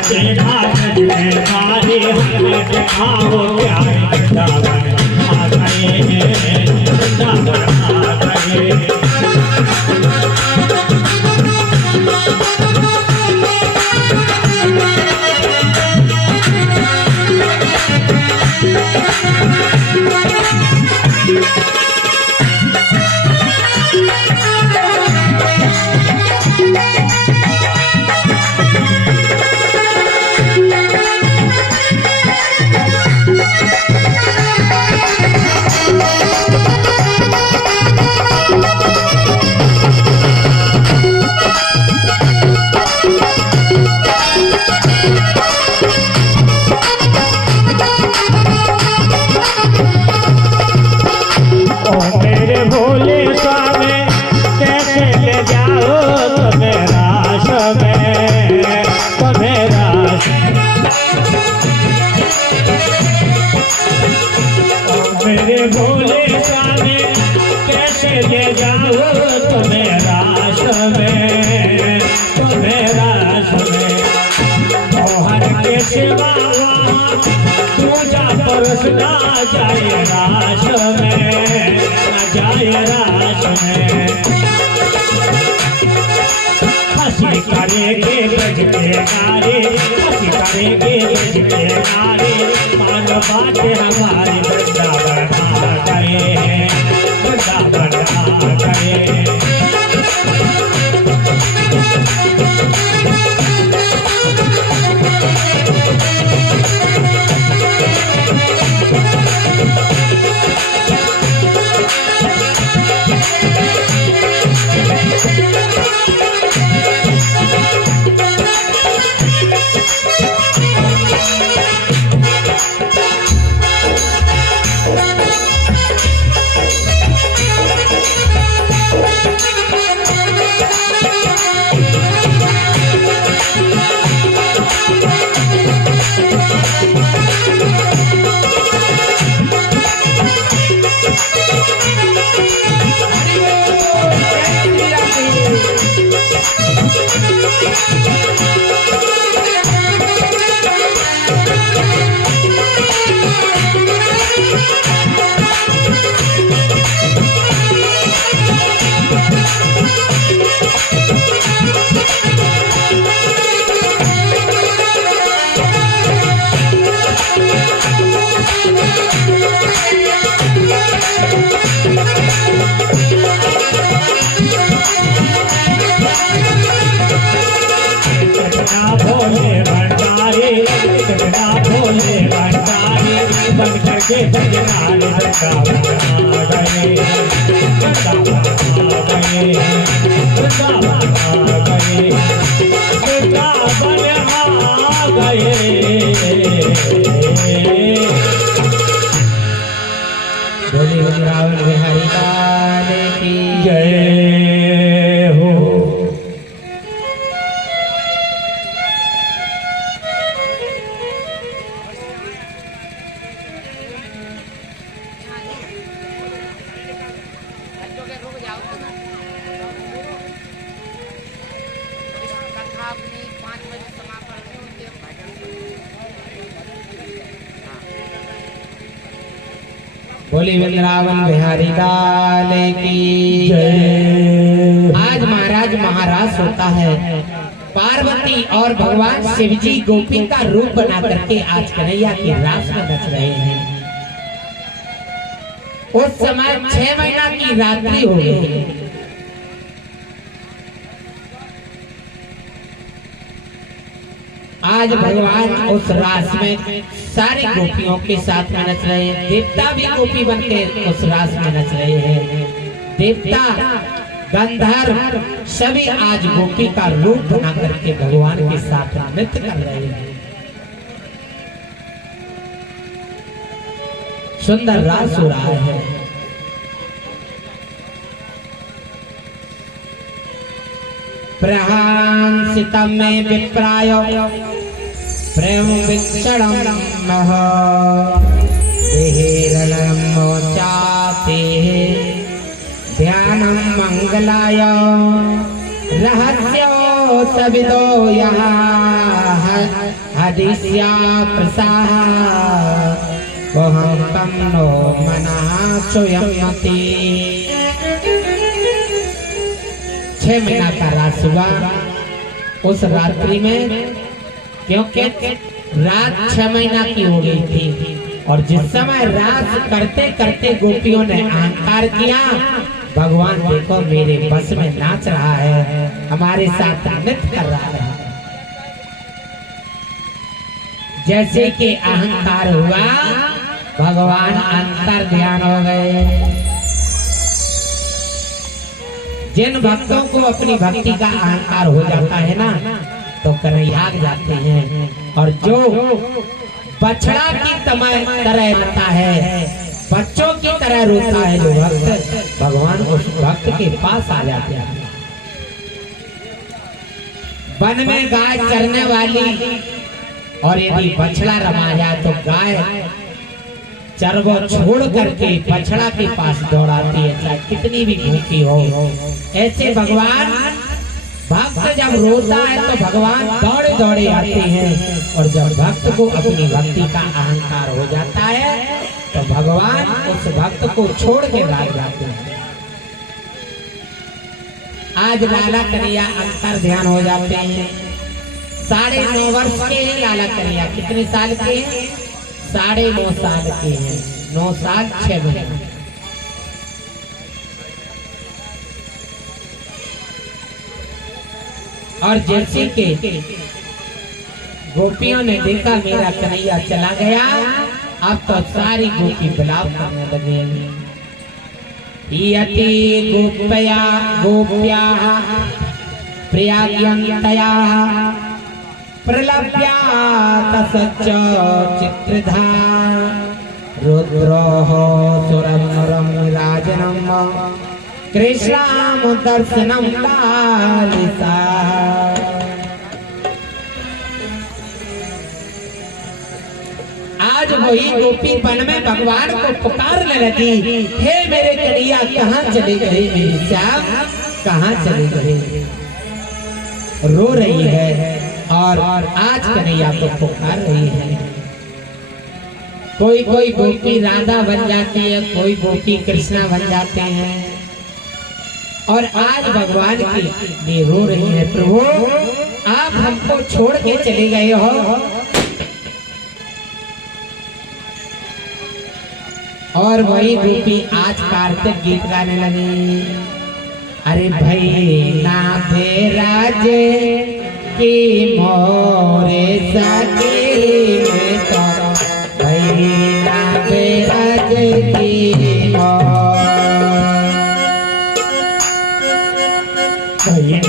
के घाट में सारे हमें दिखाओ क्या वृंदावन आ गए वृंदावन आ गए। मेरे भोले स्वामी कैसे ले जाओ तुम्हें रास में, तुम्हें रास में। मोहन के सिवा पूजा परस ना जाए रास में, ना जाए रास में। हंसी करेंगे बज के नारे, हंसी करेंगे बज के नारे। मान बात हमारी वृंदावन आ गए, वृंदावन आ गए। के भजनाल वृंदावन आ गए, वृंदावन आ गए, वृंदावन आ गए, वृंदावन आ गए। बोली वृंदावन बिहारी लाल की जय हो। बोली वृंदावन बिहारी लाल की जय। आज महाराज महाराज होता है। पार्वती और भगवान शिव जी गोपी का रूप बना करके आज कन्हैया की रास में नच रहे हैं। उस समय 6 महीना की रात्रि हो गई। आज भगवान उस रास में सारी गोपियों के साथ में नच रहे हैं। देवता भी गोपी बनके उस रास में नच रहे हैं। देवता गंधर्व सभी आज गोपी का रूप बना करके भगवान के साथ नृत्य कर रहे हैं। सुंदर रास हो रहा है। प्रहांसितम में विप्राय प्रेम विक्षणम मह देहेरलम मोचाते ध्यानम मंगलाय रहस्यो सविदो यहाँ हदिस्या प्रसाह वहं तन्नो मनः चुयमति। 6 महीना का रात हुआ उस रात्रि में, क्योंकि रात 6 महीना की हो गई थी और जिस समय रात करते करते गोपियों ने अहंकार किया, भगवान देखो मेरे बस में नाच रहा है, हमारे साथ नृत्य कर रहा है। जैसे कि अहंकार हुआ, भगवान अंतर ध्यान हो गए। जिन भक्तों को अपनी भक्ति का अहंकार हो जाता है ना, तो कन्हैया जाते हैं, और जो बछड़ा की तरह आता है, बच्चों की तरह रोता है जो भक्त, भगवान उस भक्त के पास आ जाते हैं। वन में गाय चरने वाली, और यदि बछड़ा रमा जाए तो गाय चरगो छोड़ करके बछड़ा के पास दौड़ाती है, चाहे कितनी भी भूखी हो। ऐसे भगवान भक्त जब रोता है तो भगवान दौड़े दौड़े आते हैं, और जब भक्त को अपनी भक्ति का अहंकार हो जाता है तो भगवान उस भक्त को छोड़ के भाग जाते हैं। आज लाला कन्हैया अंतर ध्यान हो जाते हैं। 9.5 वर्ष के हैं लाला कन्हैया। कितने साल के हैं? 9.5 साल के हैं। 9 साल 6 महीने। और जैसे के गोपियों ने देखा मेरा कन्हैया चला गया, अब तो सारी गोपी बिलाप करने लगे। यति गोप्या गोप्या प्रियाज्ञन्तया प्रलभ्या तसच्च चित्रधा रुद्रोः सुरनुरं राजनं कृष्णां दर्शनं लालिता। आज वही गोपी वन में भगवान को पुकारने लगी, हे मेरे कन्हैया कहाँ चले गए, मेरी श्याम कहाँ चले गए। रो रही है और आज कन्हैया को पुकार रही है। कोई कोई गोपी राधा बन जाती है, कोई गोपी कृष्णा बन जाते हैं, और आज भगवान के लिए रो रही है, प्रभु आप हमको छोड़ के चले गए हो। और वही गोपी आज कार्तिक गीत गाने लगी। अरे भाई नाथे राजे की मोरे सकेरे में तो भाई नाथे राजे की मोर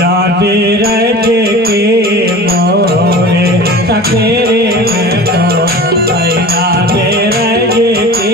नाथे राजे की मोरे सकेरे में तो भाई नाथे राजे की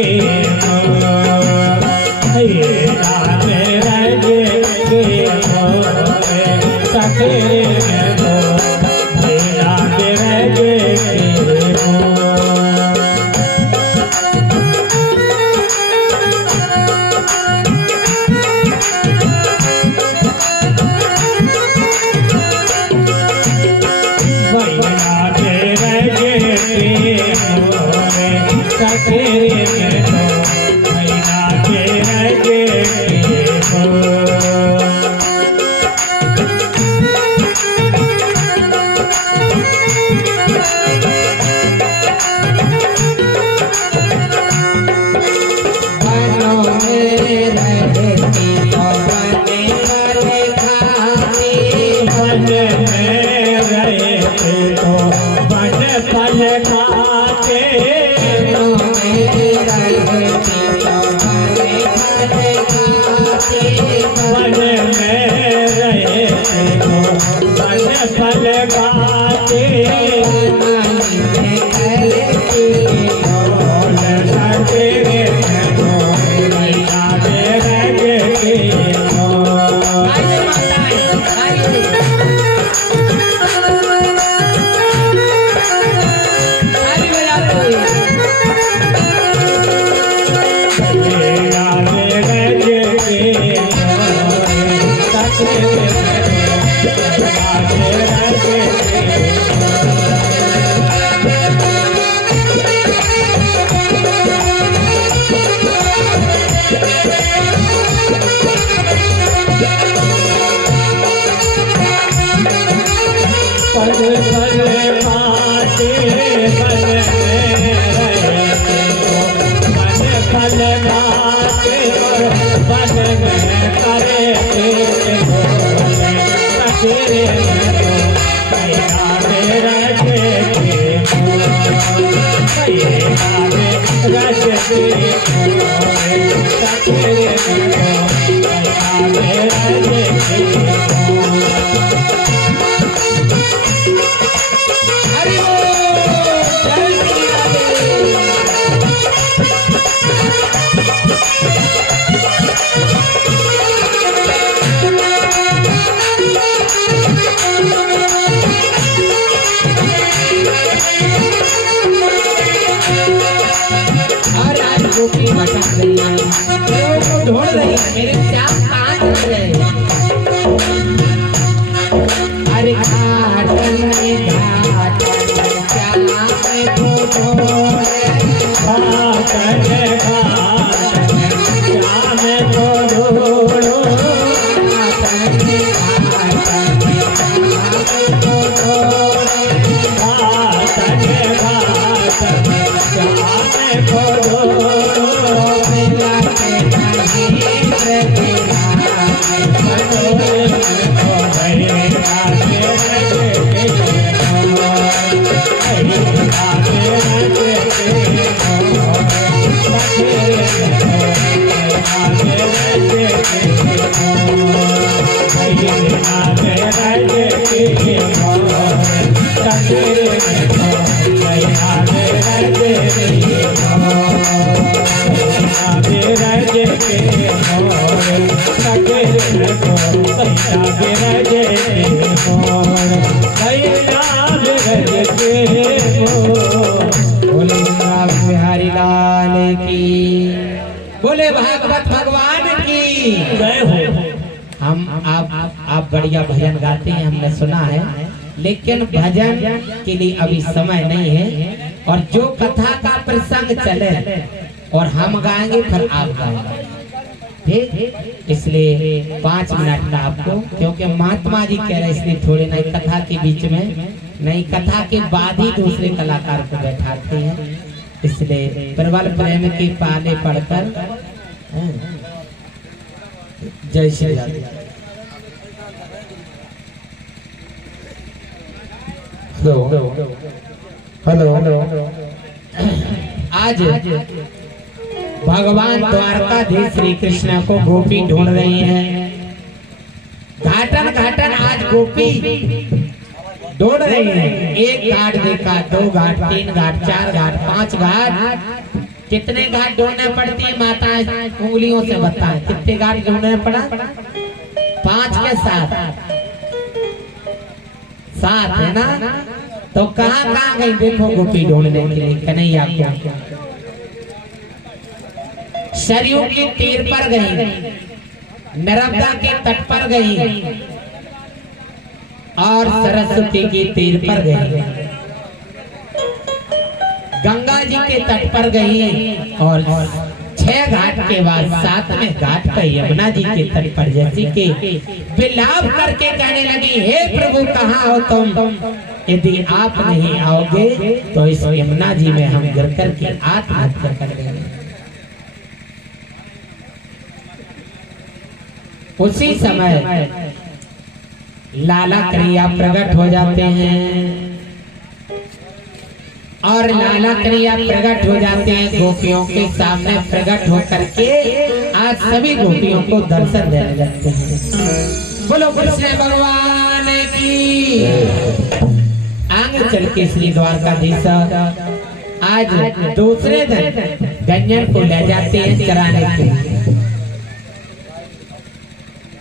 काटे बन में रहते हो, बन फल काटे बन में करे पेट भोले, सकेरे में तो पैदा में रहते हो, पैदा में रहते हो, सकेरे में तो पैदा में रहते हो। हरि बोल, जय श्री राधे। और आज गोपी भटक रही है, मेरे को ढूंढ रही है, मेरे श्याम कहाँ चल रहे हैं? अरे घाटन श्याम को ढूंढे, घाटन श्याम को ढूंढो, घाटन श्याम को ढूंढे, घाटन श्याम को ढूंढो, मिला के नहीं प्रतिभा बिहारी लाल की, बोले भागवत भगवान की जय हो। हम आप बढ़िया भजन गाते हैं, हमने सुना है, लेकिन भजन के लिए अभी समय नहीं है। और जो कथा का प्रसंग चले और हम गाएंगे फिर आप गाएंगे, ठीक? इसलिए 5 मिनट का आपको, क्योंकि महात्मा जी कह रहे इसलिए थोड़े नहीं, कथा के बीच में नहीं, कथा के बाद ही दूसरे कलाकार को बैठाते हैं, इसलिए प्रबल प्रेम के पाले पढ़कर। जय श्री राधे। हेलो, आज भगवान द्वारकाधीश श्री कृष्ण को गोपी ढूंढ रही है। घाटन घाटन आज गोपी ढूंढ रही है। 1 घाट देखा, 2 घाट, 3 घाट, 4 घाट, 5 घाट। कितने घाट ढूंढने पड़ती है माताएं, उंगलियों से बताएं कितने घाट ढूंढने पड़ा? 5 के 7 है ना? तो कहाँ कहाँ गई देखो गोपी ढूंढने के लिए? कन्हैया को सरयू के तीर पर गई, नर्मदा के तट पर गई और सरस्वती के तीर पर गई, गंगा जी के तट पर गई और 6 घाट के बाद 7वें घाट पर यमुना जी के तट पर जैसे कि विलाप करके कहने लगी, हे प्रभु कहाँ हो तुम? यदि आप नहीं आओगे तो इस यमुना जी में हम गिर कर के आत्महत्या कर लेंगे। उसी समय लाला कन्हैया प्रकट हो जाते हैं और लाला कन्हैया प्रकट हो जाते हैं गोपियों के सामने प्रकट होकर के आज सभी गोपियों को दर्शन देने लगते हैं। बोलो कृष्ण भगवान की। आगे चल के श्री द्वारकाधीश आज दूसरे दिन गंजन को ले जाते हैं चराने के लिए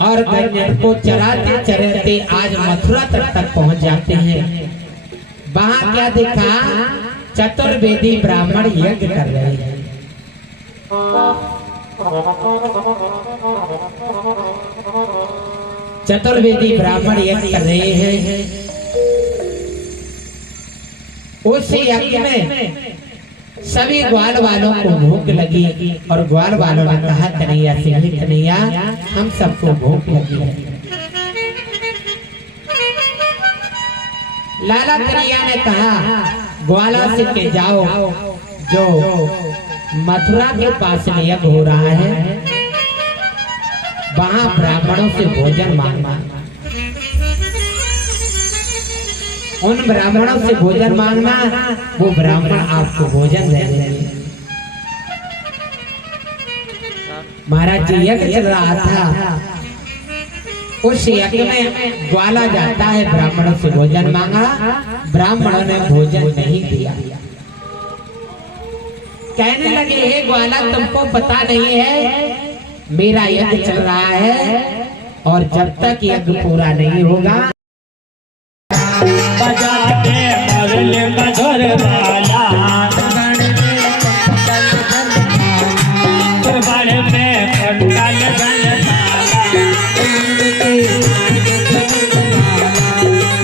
और गंजन को चराते चराते आज मथुरा तक पहुंच जाते हैं। वहां क्या देखा? चतुर्वेदी ब्राह्मण यज्ञ कर रहे हैं। चतुर्वेदी ब्राह्मण यज्ञ कर रहे हैं। उस यज्ञ में सभी ग्वाल वालों को भूख लगी और ग्वाल वालों ने कहा, कन्हैया से, कन्हैया हम सबको भूख लगी है। लाला करिया ने कहा ग्वाला से के जाओ, जो मथुरा के पास यज्ञ हो रहा है वहां ब्राह्मणों से भोजन मांगना। उन ब्राह्मणों से भोजन मांगना, वो ब्राह्मण आपको भोजन दे देंगे। महाराज जी यज्ञ चल रहा था, उस यज्ञ में ग्वाला जाता है, ब्राह्मणों से भोजन मांगा, ब्राह्मणों ने भोजन नहीं दिया। कहने लगे हे ग्वाला तुमको पता नहीं है मेरा यज्ञ चल रहा है और जब तक यज्ञ पूरा नहीं होगा बजाते मरले मधुर वाला बड़े में पंडाल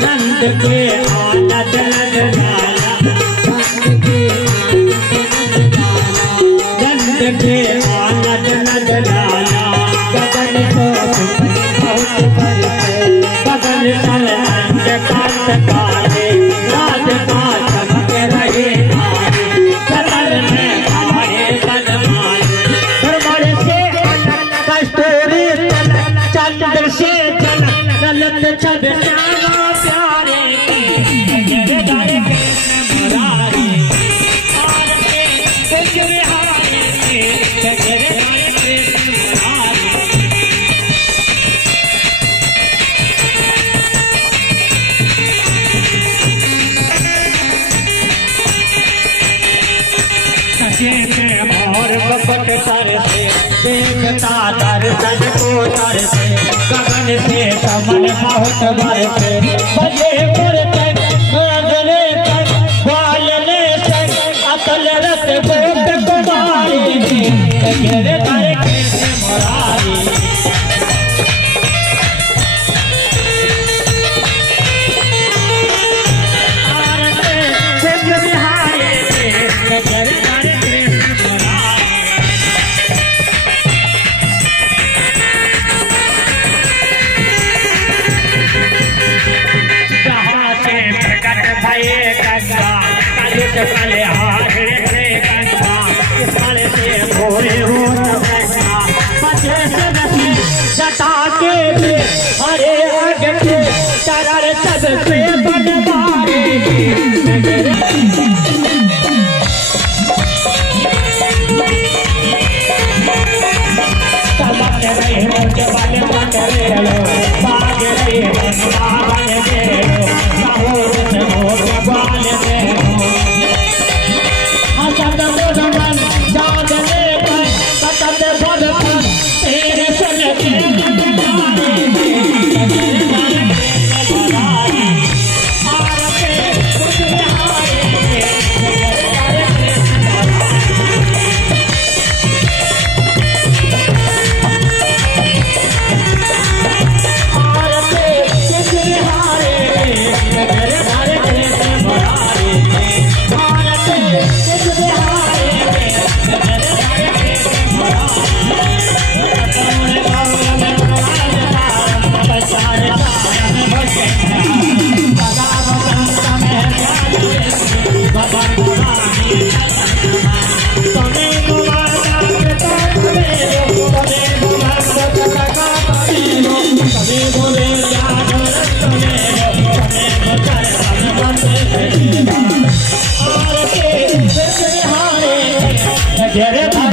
नंद के आनंद नंदलाला, नंद के आनंद नंदलाला, गगन को बहुत बरसे, गगन तल अंधकार काले, राज का चमक रहे तारे, सरल में हमारे बनमाले, सरबड़ से कस्तूरी चंद्र से ललत छद श्यामा प्यारे की जय गाए कृष्ण मुरारी और के बिजली हारे के जय गाए कृष्ण मुरारी। सचे से मोर बपट सर से देखता दर्शन को तर से, गगन से कमल बहुत बरसे, बजे मुरते गगने तक ग्वालने तक अकल रस गोप कुमारी गिर कर कृष्ण मुरारी। कले हारे रे कंठा काले से भोरे हो तबना बचे से जटा के हरे अग के तरर सब से बनवारी तमक रहे हो के बल मन रे लो बाग रहे बनवा बन दे लो साहो से मोर बाल दे Get it?